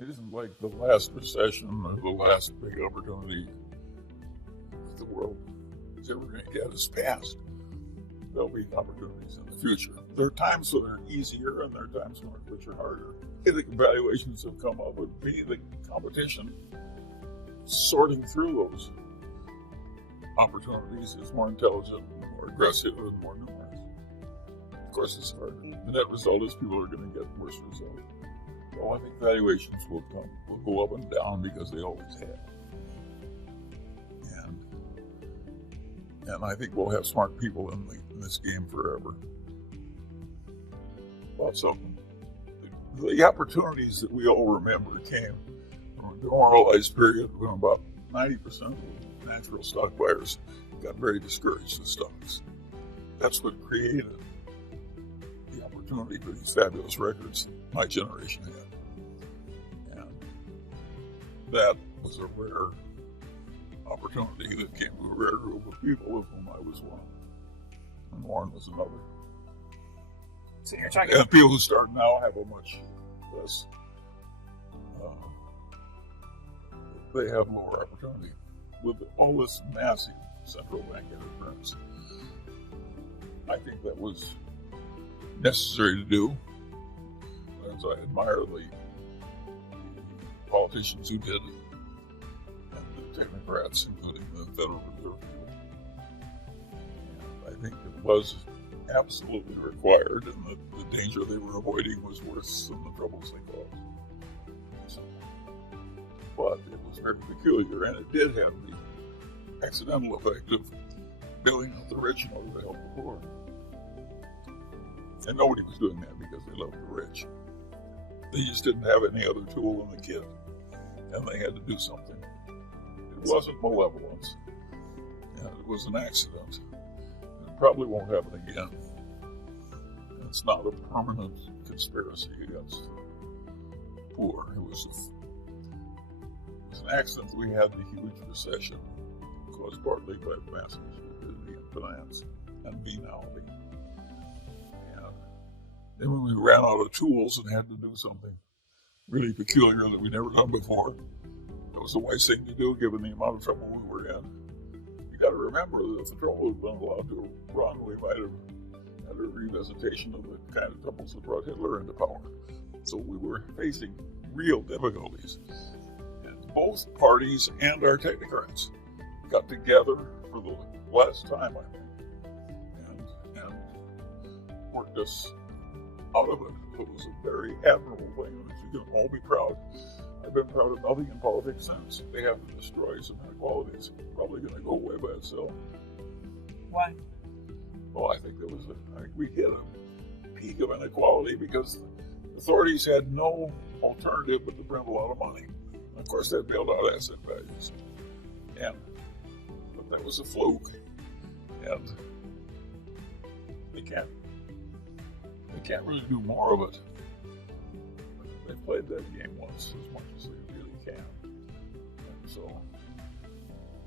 It isn't like the last recession or the last big opportunity that the world is ever going to get is past. There'll be opportunities in the future. There are times when they're easier and there are times which are harder. I think evaluations have come up with me, the competition, sorting through those opportunities is more intelligent, more aggressive, and more numerous. Of course, it's harder. The net result is people are going to get worse results. Well, I think valuations will go up and down because they always have. And I think we'll have smart people in this game forever. Lots of them. The opportunities that we all remember came from a demoralized period when about 90% of natural stock buyers got very discouraged with stocks. That's what created the opportunity for these fabulous records my generation had. And that was a rare opportunity that came to a rare group of people, of whom I was one. And Warren was another. So you're talking and people who start now have a much less, they have lower opportunity. With all this massive central bank interference, I think that was necessary to do. As I admire the politicians who did, and the technocrats, including the Federal Reserve. And I think it was absolutely required, and the danger they were avoiding was worse than the troubles they caused. So, but it was very peculiar, and it did have the accidental effect of bailing out the rich in order to help the poor. And nobody was doing that because they loved the rich. They just didn't have any other tool in the kit, and they had to do something. It wasn't malevolence, and it was an accident. It probably won't happen again. It's not a permanent conspiracy against the poor. It was an accident that we had the huge recession, caused partly by massive stupidity in finance and venality. And then when we ran out of tools and had to do something really peculiar that we'd never done before, it was the wise thing to do given the amount of trouble we were in. You got to remember that if the trouble had been allowed to run, we might have had a revisitation of the kind of troubles that brought Hitler into power. So we were facing real difficulties. And both parties and our technocrats got together for the last time, I think, and worked us out of it. It was a very admirable thing, which you can all be proud. I've been proud of nothing in politics since. They have to destroy some inequalities. Probably going to go away by itself. Why? Well, I think we hit a peak of inequality because the authorities had no alternative but to print a lot of money. And of course, that bailed out asset values. But that was a fluke, and they can't really do more of it. They played that game once as much as they really can. And so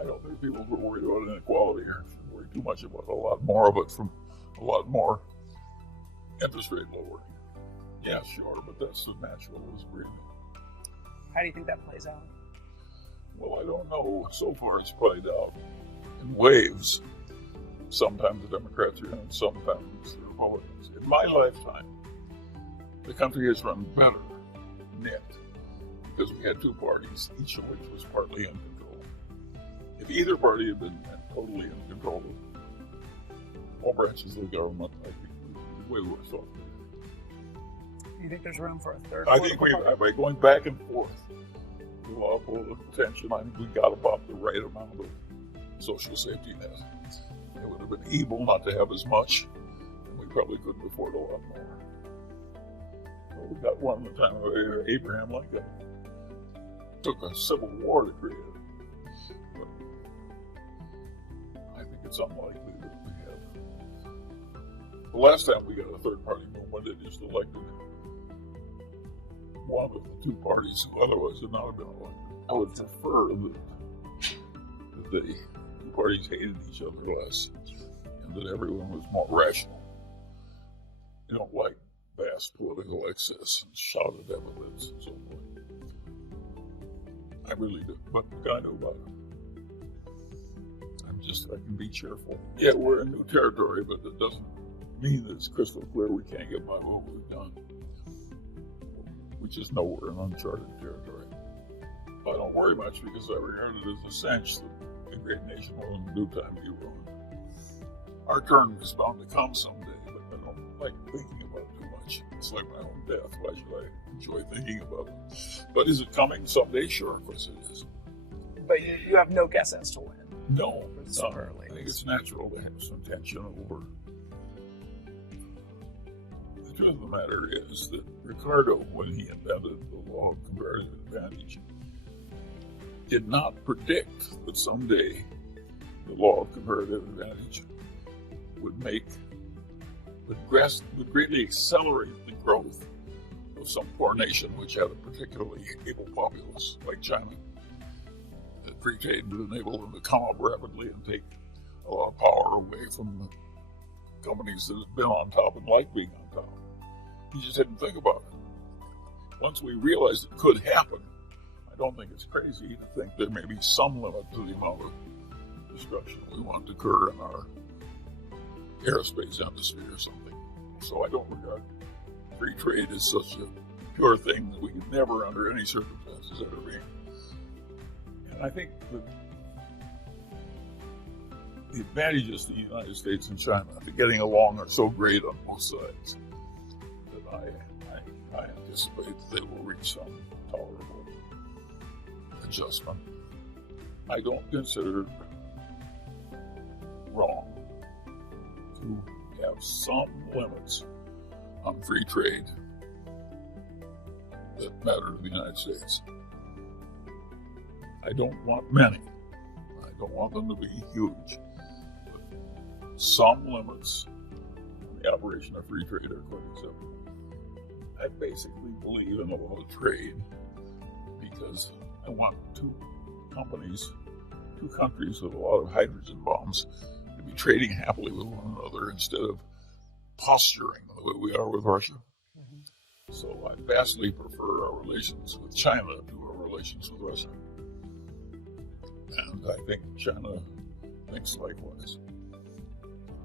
I don't think people who are worried about inequality are worried too much about a lot more of it from a lot more interest rate lowering. Yeah, sure, but that's the natural agreement. How do you think that plays out? Well, I don't know. So far it's played out in waves. Sometimes the Democrats are in, sometimes the Republicans. In my lifetime, the country has run better net because we had two parties, each of which was partly in control. If either party had been totally in control of all branches of the government, I think we'd be way worse off. Do you think there's room for a third? I think by going back and forth with a lot of political tension, I think we got about the right amount of social safety net. It would have been evil not to have as much, and we probably couldn't afford a lot more. Well, we got one at the time of Abraham Lincoln. It took a civil war to create it. But I think it's unlikely that we have. The last time we got a third party movement, it just elected one of the two parties who otherwise would not have been elected. I would prefer that the two parties hated each other less and that everyone was more rational. You don't like vast political excess and shouted evidence and so forth. really do. But what can I do about it? I can be cheerful. Yeah, we're in new territory, but it doesn't mean that it's crystal clear we can't get by what we've done. We just know we're in uncharted territory. I don't worry much because I regard it as a cinch that a great nation will in due time be ruined. Our turn is bound to come someday, but I don't like thinking about it too much. It's like my own death. Why should I enjoy thinking about it? But is it coming someday? Sure, of course it is. But you have no guess as to when. No, It's no. early. I think it's natural to have some tension over. The truth of the matter is that Ricardo, when he invented the law of comparative advantage, did not predict that someday the law of comparative advantage would greatly accelerate the growth of some poor nation which had a particularly able populace, like China. That free trade would enable them to come up rapidly and take a lot of power away from the companies that had been on top and liked being on top. He just didn't think about it. Once we realized it could happen, I don't think it's crazy to think there may be some limit to the amount of destruction we want to occur in our aerospace industry or something. So I don't regard free trade as such a pure thing that we could never, under any circumstances, ever be. And I think that the advantages to the United States and China to getting along are so great on both sides that I anticipate that they will reach some tolerable adjustment. I don't consider it wrong to have some limits on free trade that matter to the United States. I don't want many. I don't want them to be huge. But some limits on the operation of free trade are quite acceptable. I basically believe in a lot of trade because I want two countries with a lot of hydrogen bombs to be trading happily with one another instead of posturing the way we are with Russia. Mm-hmm. So I vastly prefer our relations with China to our relations with Russia. And I think China thinks likewise.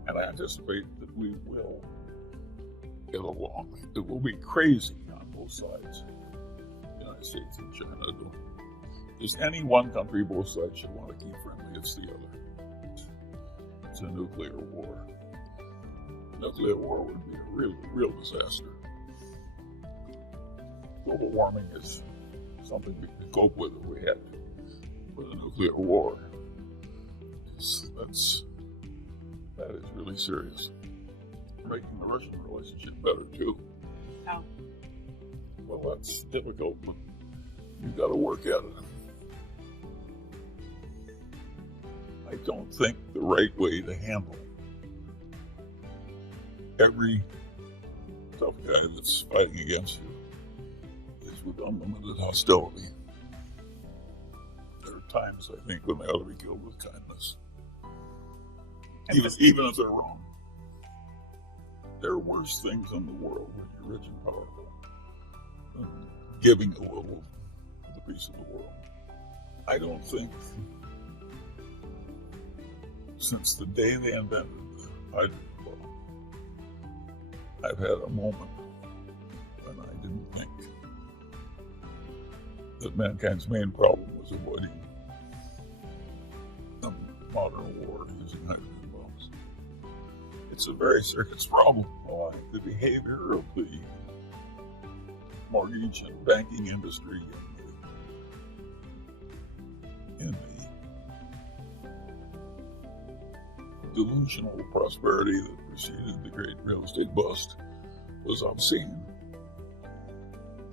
And I anticipate that we will get along. It will be crazy on both sides, the United States and China. Just any one country, both sides should want to keep friendly. It's the other. It's a nuclear war. Nuclear war would be a real disaster. Global warming is something we could cope with if we had to. But a nuclear war, that is really serious. Making the Russian relationship better too. How? Well, that's difficult, but you've got to work at it. I don't think the right way to handle every tough guy that's fighting against you is with unlimited hostility. There are times, I think, when they ought to be killed with kindness. Even if they're wrong. There are worse things in the world when you're rich and powerful than giving a little for the peace of the world. I don't think since the day they invented the hydrogen bomb, I've had a moment when I didn't think that mankind's main problem was avoiding a modern war using hydrogen bombs. It's a very serious problem. The behavior of the mortgage and banking industry in the delusional prosperity that preceded the great real estate bust was obscene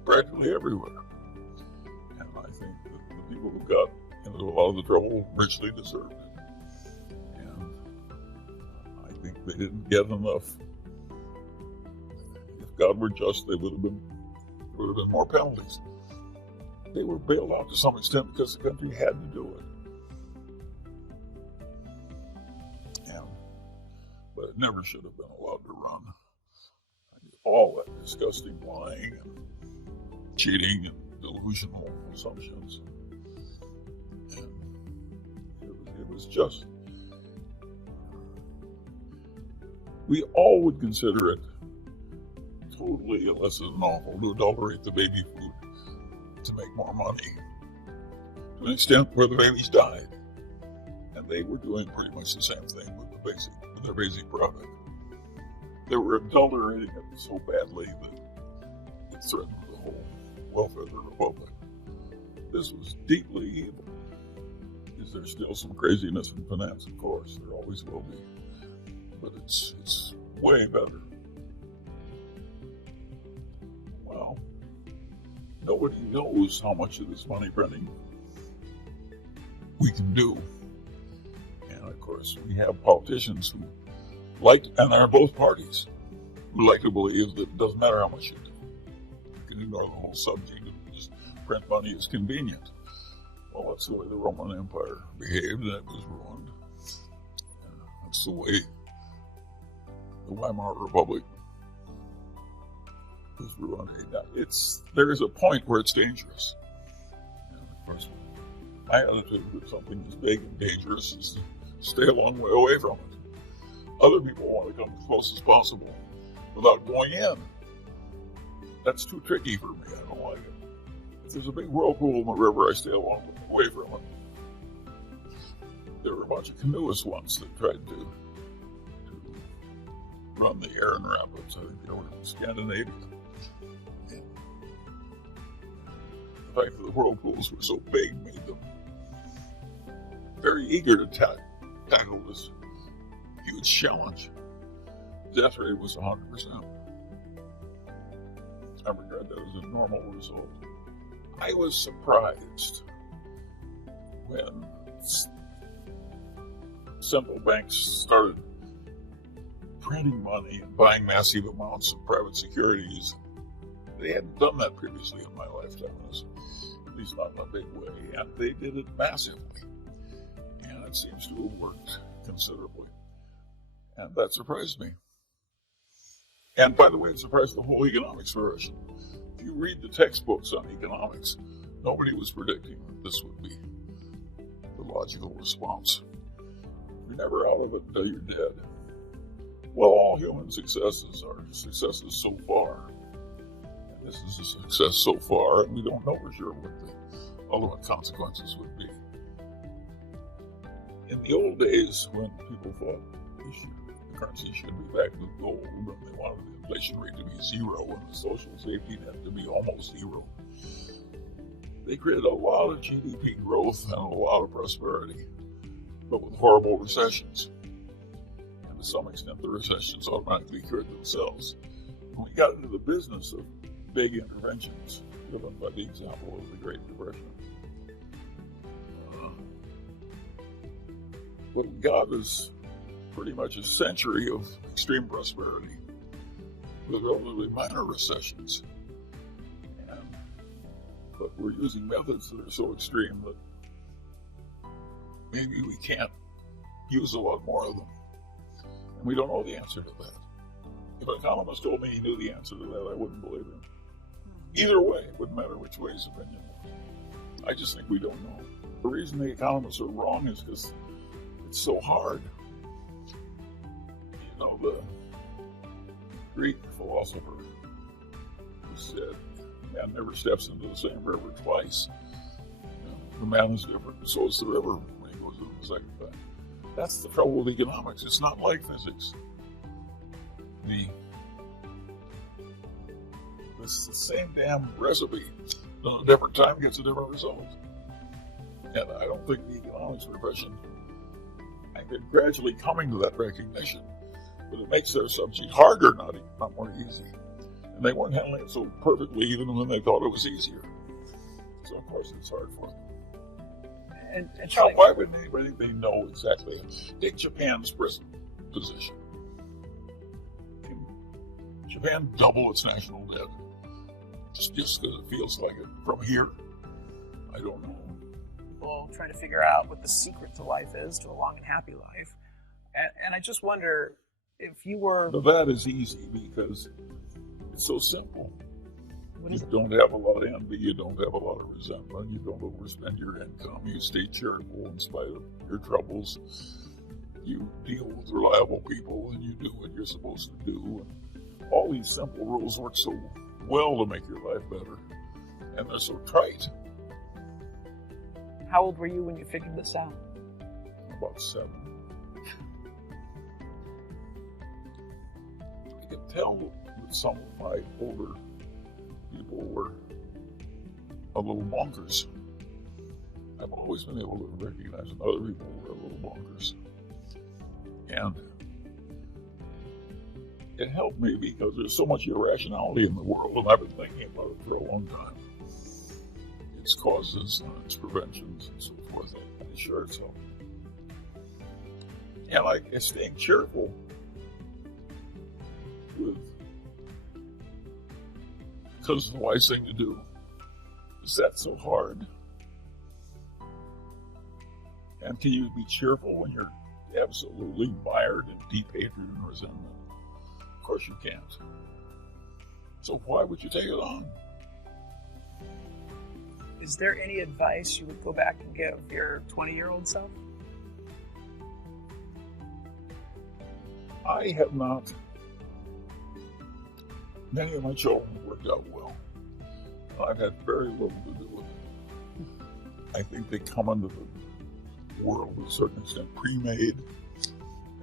practically everywhere. And I think that the people who got into a lot of the trouble richly deserved it. And I think they didn't get enough. If God were just, there would have been more penalties. They were bailed out to some extent because the country had to do it. But it never should have been allowed to run. All that disgusting lying and cheating and delusional assumptions. It was just, we all would consider it totally illicit and awful to adulterate the baby food to make more money, to an extent where the babies died. And they were doing pretty much the same thing with their basic product. They were adulterating it so badly that it threatened the whole welfare of the republic. This was deeply evil. Is there still some craziness in finance? Of course, there always will be. But it's way better. Well, nobody knows how much of this money printing we can do. And of course, we have politicians who and are both parties, who like to believe that it doesn't matter how much you do. You can ignore the whole subject and just print money is convenient. Well, that's the way the Roman Empire behaved, and it was ruined. And that's the way the Weimar Republic was ruined. There is a point where it's dangerous. And of course, my attitude with something as big and dangerous is to stay a long way away from it. Other people want to come as close as possible without going in. That's too tricky for me. I don't like it. If there's a big whirlpool in the river, I stay a long way away from it. There were a bunch of canoeists once that tried to run the Erin Rapids. I think they were in Scandinavia. And the fact that the whirlpools were so big made them very eager to tackle this huge challenge. Death rate was 100%. I regard that as a normal result. I was surprised when central banks started printing money and buying massive amounts of private securities. They hadn't done that previously in my lifetime, at least not in a big way, and they did it massively. And it seems to have worked considerably. And that surprised me. And by the way, it surprised the whole economics profession. If you read the textbooks on economics, nobody was predicting that this would be the logical response. You're never out of it until you're dead. Well, all human successes are successes so far. And this is a success so far, and we don't know for sure what the ultimate consequences would be. In the old days, when people thought the currency should be back to gold, and they wanted the inflation rate to be zero and the social safety net to be almost zero, they created a lot of GDP growth and a lot of prosperity, but with horrible recessions. And to some extent, the recessions automatically cured themselves. When we got into the business of big interventions, driven by the example of the Great Depression, what we got is pretty much a century of extreme prosperity with relatively minor recessions. But we're using methods that are so extreme that maybe we can't use a lot more of them. And we don't know the answer to that. If an economist told me he knew the answer to that, I wouldn't believe him. Either way, it wouldn't matter which way his opinion was. I just think we don't know. The reason the economists are wrong is because it's so hard. You know, the Greek philosopher who said, man never steps into the same river twice. You know, the man is different, and so is the river when he goes in the second time. That's the trouble with economics. It's not like physics. It's the same damn recipe. A different time gets a different result. And I don't think the economics profession, I think they're gradually coming to that recognition, but it makes their subject harder, not more easy. And they weren't handling it so perfectly even when they thought it was easier. So of course it's hard for them. And Charlie, why would anybody know exactly? Take Japan's present position. Can Japan double its national debt just because it feels like it from here? I don't know. People trying to figure out what the secret to life is, to a long and happy life. And I just wonder if you were... Now that is easy because it's so simple. You don't have a lot of envy. You don't have a lot of resentment. You don't overspend your income. You stay cheerful in spite of your troubles. You deal with reliable people, and you do what you're supposed to do. And all these simple rules work so well to make your life better, and they're so trite. How old were you when you figured this out? About 7. I could tell that some of my older people were a little bonkers. I've always been able to recognize when other people were a little bonkers. And it helped me because there's so much irrationality in the world, and I've been thinking about it for a long time. Its causes and its preventions and so forth. I'm sure it's helped. And like staying cheerful because it's the wise thing to do. Is that so hard? And can you be cheerful when you're absolutely mired in deep hatred and resentment? Of course you can't. So why would you take it on? Is there any advice you would go back and give your 20-year-old self? I have not. Many of my children worked out well. I've had very little to do with it. I think they come into the world to a certain extent pre-made,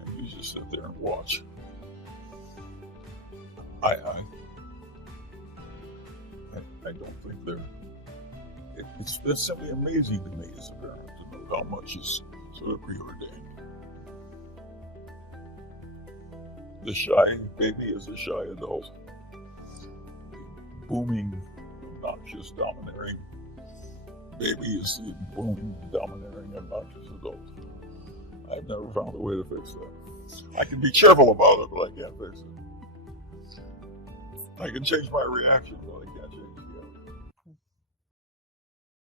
and you just sit there and watch. I don't think they're. It's simply amazing to me as a parent to know how much is sort of preordained. The shy baby is a shy adult. The booming, obnoxious, domineering baby is the booming, domineering, obnoxious adult. I've never found a way to fix that. I can be cheerful about it, but I can't fix it. I can change my reaction, but I can't change